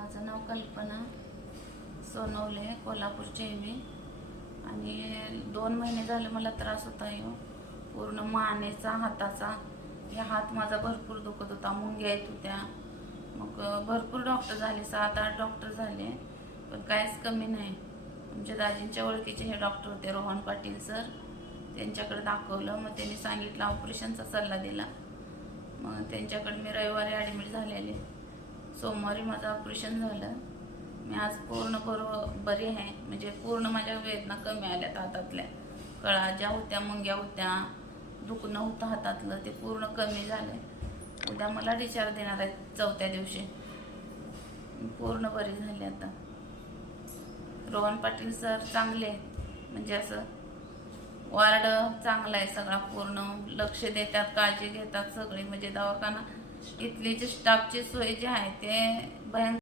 माझं नाव कल्पना सोनवले, कोल्हापूरचे आहे मी. आणि 2 महिने झाले मला त्रास होता आहे. पूर्ण मानेचा, हाताचा. हे हात माझा भरपूर दुखत होता, मुंग्या येत होत्या. मग भरपूर डॉक्टर झाले, 7-8 डॉक्टर झाले, पण काहीच कमी नाही. आमच्या दाजींच्या ओळखीचे हे डॉक्टर होते, रोहन पाटील सर. त्यांच्याकडे दाखवलं. मग त्यांनी सांगितलं, ऑपरेशनचा सल्ला दिला. मग त्यांच्याकडे मी रविवारी ॲडमिट झालेले. सोमवारी माझं ऑपरेशन झालं. मी आज पूर्ण बरी आहे. म्हणजे पूर्ण माझ्या वेदना कमी आल्यात. हातातल्या कळा ज्या होत्या, मुंग्या होत्या, दुखणं होतं हातातलं, ते पूर्ण कमी झालं. उद्या मला डिस्चार्ज देणार आहे 4थ्या दिवशी. पूर्ण बरी झाली आता. रोहन पाटील सर चांगले आहेत. म्हणजे असं वार्ड चांगला आहे सगळा, पूर्ण लक्ष देतात, काळजी घेतात सगळी. म्हणजे दवाखाना इथली जी स्टाफची सोय जी आहे ते भयंकर